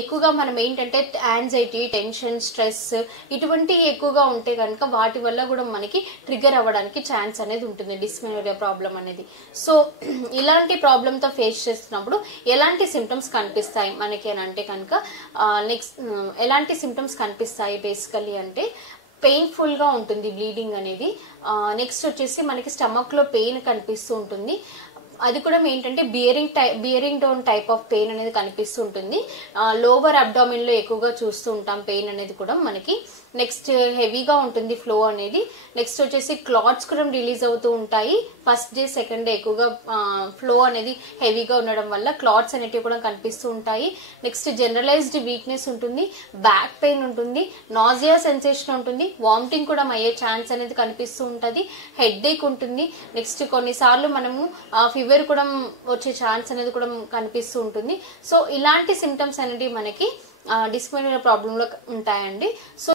ఎక్కువగా మనం ఏంటంటే యాంగ్జైటీ, టెన్షన్, స్ట్రెస్ ఇటువంటివి ఎక్కువగా ఉంటే కనుక వాటి వల్ల కూడా మనకి ట్రిగర్ అవ్వడానికి ఛాన్స్ అనేది ఉంటుంది డిస్మెనోరియా ప్రాబ్లం అనేది. సో ఇలాంటి ప్రాబ్లంతో ఫేస్ చేస్తున్నప్పుడు ఎలాంటి సిమ్టమ్స్ కనిపిస్తాయి మనకి అని అంటే కనుక నెక్స్ట్ ఎలాంటి సిమ్టమ్స్ కనిపిస్తాయి బేసికలీ అంటే పెయిన్ఫుల్ గా ఉంటుంది బ్లీడింగ్ అనేది. నెక్స్ట్ వచ్చేసి మనకి స్టమక్ లో పెయిన్ కనిపిస్తూ ఉంటుంది. అది కూడా ఏంటంటే bearing down type of pain అనేది కనిపిస్తూ ఉంటుంది. లోవర్ అబ్డామిన్ లో ఎక్కువగా చూస్తూ ఉంటాం పెయిన్ అనేది కూడా మనకి. నెక్స్ట్ హెవీగా ఉంటుంది ఫ్లో అనేది. నెక్స్ట్ వచ్చేసి క్లాట్స్ కూడా రిలీజ్ అవుతూ ఉంటాయి. ఫస్ట్ డే సెకండ్ డే ఎక్కువగా ఫ్లో అనేది హెవీగా ఉండడం వల్ల క్లాట్స్ అనేటివి కూడా కనిపిస్తూ ఉంటాయి. నెక్స్ట్ జనరలైజ్డ్ వీక్నెస్ ఉంటుంది, బ్యాక్ పెయిన్ ఉంటుంది, నాజియా సెన్సేషన్ ఉంటుంది, వామిటింగ్ కూడా అయ్యే ఛాన్స్ అనేది కనిపిస్తూ ఉంటుంది, హెడ్ ఏక్ ఉంటుంది. నెక్స్ట్ కొన్నిసార్లు మనము ఫీవర్ కూడా వచ్చే ఛాన్స్ అనేది కూడా కనిపిస్తూ ఉంటుంది. సో ఇలాంటి సిమ్టమ్స్ అనేవి మనకి డిస్మెనోరియా ప్రాబ్లంలో ఉంటాయండి. సో